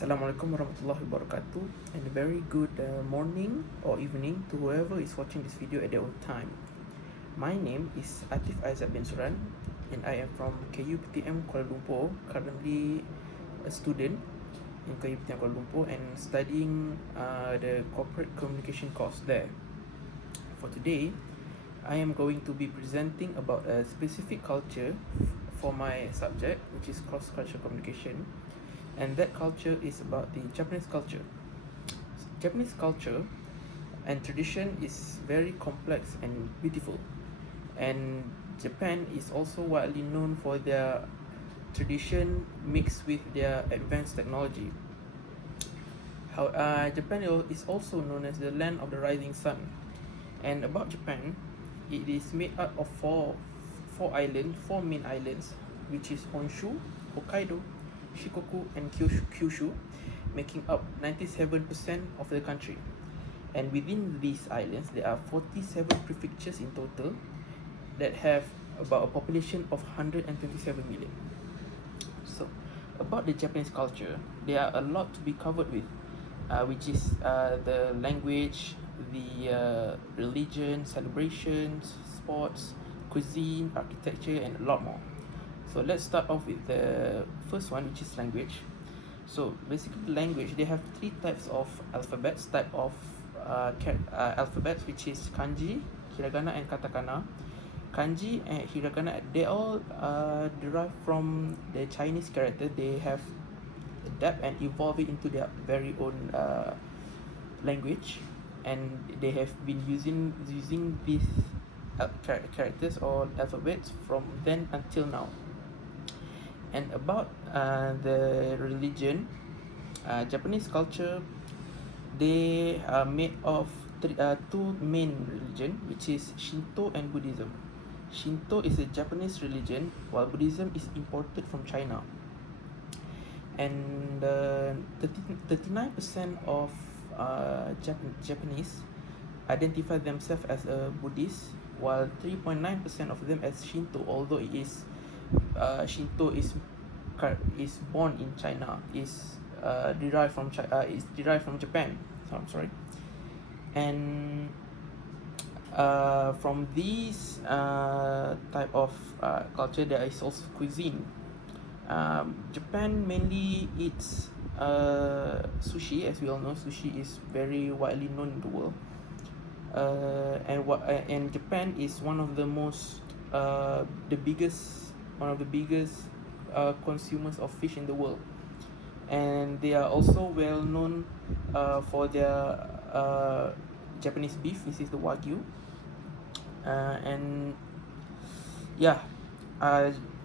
Assalamualaikum warahmatullahi wabarakatuh, and a very good morning or evening to whoever is watching this video at their own time. My name is Atif bin Suran, and I am from KUPTM Kuala Lumpur, currently a student in KUPTM Kuala Lumpur and studying the corporate communication course there. For today, I am going to be presenting about a specific culture for my subject, which is cross-cultural communication, and that culture is about the Japanese culture. Japanese culture and tradition is very complex and beautiful, and Japan is also widely known for their tradition mixed with their advanced technology. Japan is also known as the land of the rising sun. And about Japan, it is made up of four main islands, which is Honshu, Hokkaido, Shikoku, and Kyushu, making up 97% of the country. And within these islands, there are 47 prefectures in total that have about a population of 127 million. So, about the Japanese culture, there are a lot to be covered with, which is the language, the religion, celebrations, sports, cuisine, architecture, and a lot more. So let's start off with the first one, which is language. So basically, language, they have three types of alphabets, alphabets, which is kanji, hiragana, and katakana. Kanji and hiragana, they all derive from the Chinese character. They have adapt and evolve it into their very own language, and they have been using these characters or alphabets from then until now. And about the religion, Japanese culture, they are made of two main religion, which is Shinto and Buddhism. Shinto is a Japanese religion, while Buddhism is imported from China. And 39% of Japanese identify themselves as a Buddhist, while 3.9% of them as Shinto, although it is Shinto is born in China, is derived from Japan. So I'm sorry. And from these type of culture, there is also cuisine. Japan mainly eats sushi. As we all know, sushi is very widely known in the world. And Japan is one of the biggest consumers of fish in the world, and they are also well known for their Japanese beef. This is the Wagyu, and yeah,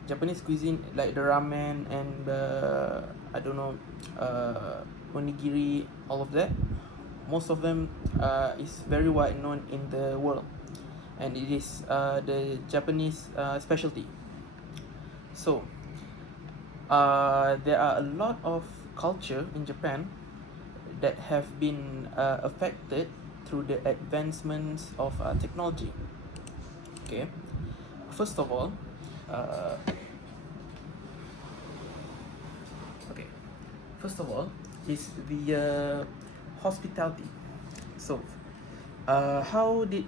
Japanese cuisine like the ramen and I don't know, onigiri, all of that. Most of them is very wide known in the world, and it is the Japanese specialty. So there are a lot of culture in Japan that have been affected through the advancements of technology. Okay, first of all, is the hospitality. So, how did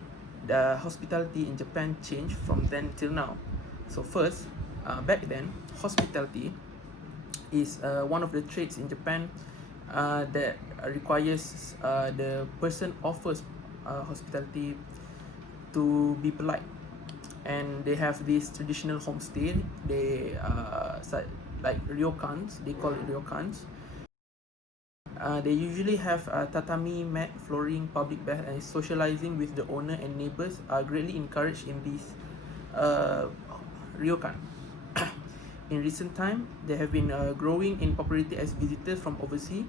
the hospitality in Japan change from then till now? So first, back then, hospitality is one of the traits in Japan that requires the person offers hospitality to be polite, and they have this traditional homestay. They like ryokans. They call it ryokans. They usually have tatami mat, flooring, public bath, and socializing with the owner and neighbors are greatly encouraged in these ryokan. In recent time, they have been growing in popularity as visitors from overseas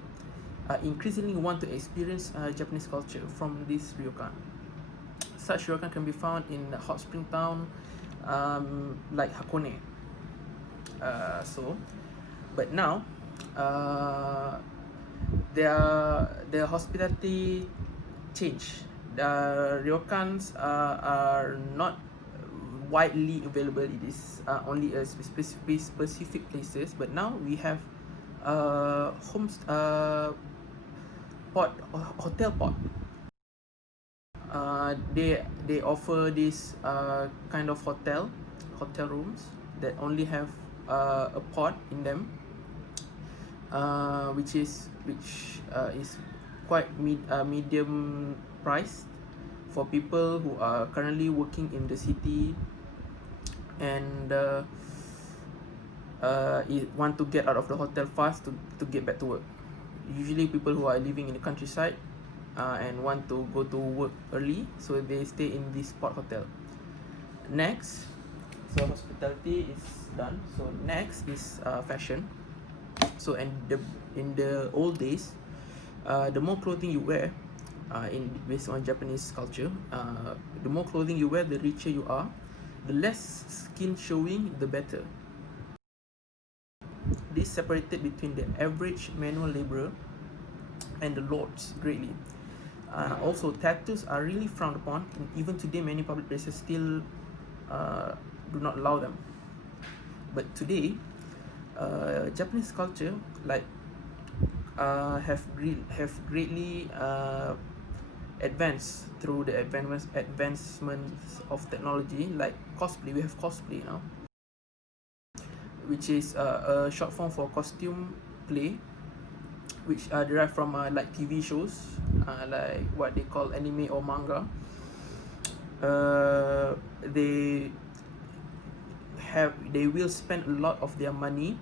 increasingly want to experience Japanese culture from this ryokan. Such ryokan can be found in hot spring town like Hakone. But now, the hospitality change. The ryokans are not widely available. It is only a specific places. But now we have homes port hotel port. They offer this kind of hotel rooms that only have a pod in them, which is quite medium priced for people who are currently working in the city and want to get out of the hotel fast to get back to work. Usually people who are living in the countryside and want to go to work early, so they stay in this port hotel. Next, so hospitality is done. So next is fashion. So in the old days, the more clothing you wear, based on Japanese culture, the more clothing you wear, the richer you are. The less skin showing, the better. This separated between the average manual laborer and the lords greatly. Also, tattoos are really frowned upon, and even today, many public places still do not allow them. But today, Japanese culture have greatly advanced through the advancements of technology, like cosplay. We have cosplay now, which is a short form for costume play, which are derived from like TV shows, like what they call anime or manga. They will spend a lot of their money,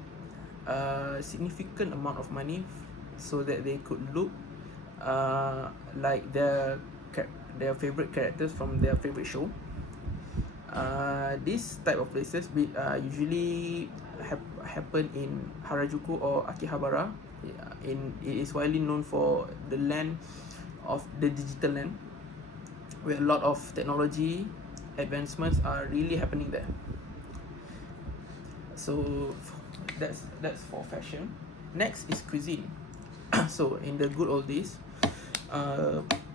significant amount of money, so that they could look like their favorite characters from their favorite show. This type of places usually happen in Harajuku or Akihabara. It is widely known for the land of the digital land, where a lot of technology advancements are really happening there. So that's for fashion. Next is cuisine. So in the good old days,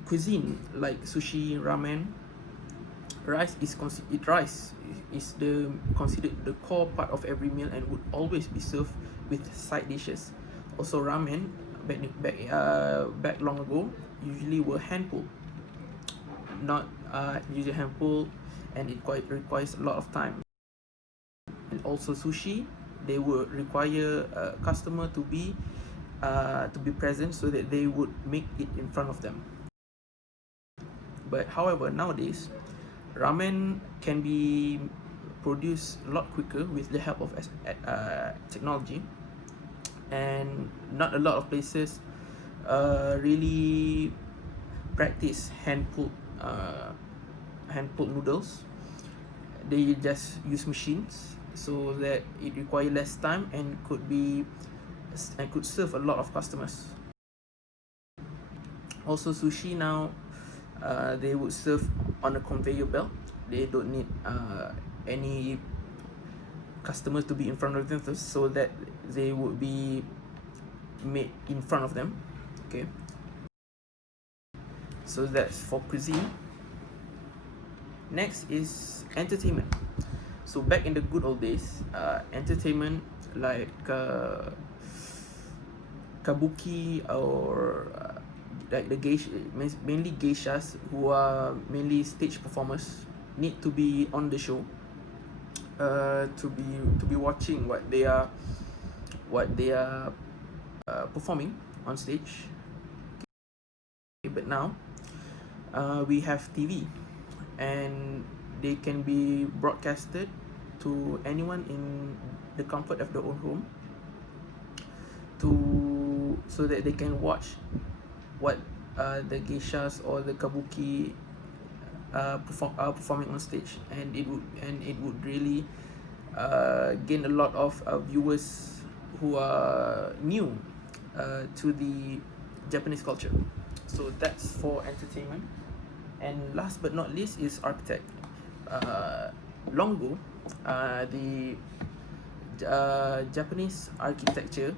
cuisine like sushi, ramen, rice is considered the core part of every meal and would always be served with side dishes. Also, ramen back long ago usually were hand pulled, not usually hand pulled, and it quite requires a lot of time. And also sushi, they would require a customer to be present so that they would make it in front of them. But however, nowadays, ramen can be produced a lot quicker with the help of technology, and not a lot of places really practice hand pulled noodles. They just use machines, so that it requires less time and could serve a lot of customers. Also, sushi now, they would serve on a conveyor belt. They don't need any customers to be in front of them, so that they would be made in front of them. Okay, so that's for cuisine. Next is entertainment. So back in the good old days, entertainment like kabuki or like the mainly geishas, who are mainly stage performers, need to be on the show to be watching what they are performing on stage. Okay, but now we have TV, and they can be broadcasted to anyone in the comfort of their own home, so that they can watch what the geishas or the kabuki are performing on stage, and it would really gain a lot of viewers who are new to the Japanese culture. So that's for entertainment. And last but not least is architect. Long ago, the Japanese architecture,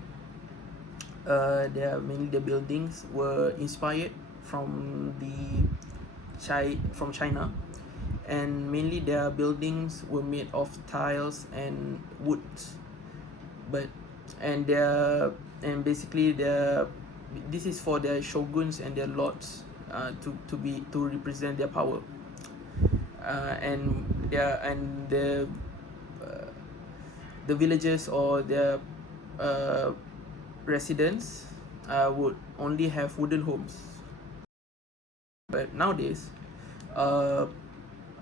mainly the buildings were inspired from China, and mainly their buildings were made of tiles and woods. But and basically this is for their shoguns and their lords, to represent their power, and uh, the villagers or the uh, residents would only have wooden homes. But nowadays, uh,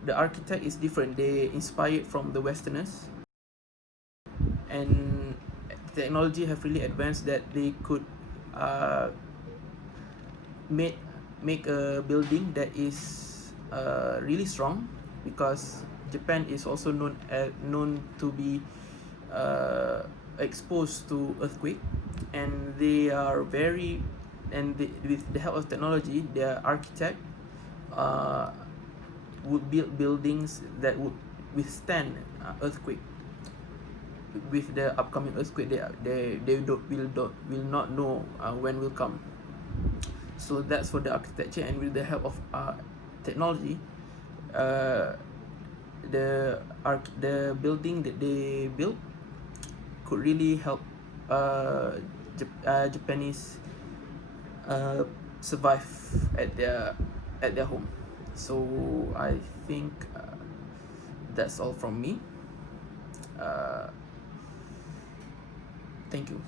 the architect is different. They inspired from the Westerners, and technology have really advanced that they could uh, make make a building that is really strong, because Japan is also known to be uh, exposed to earthquake, and they are very with the help of technology, their architect uh, would build buildings that would withstand earthquake. With the upcoming earthquake, will not know when will come. So that's for the architecture, and with the help of technology, uh, the building that they built could really help Japanese uh, survive at their home. So I think that's all from me. uh, Thank you.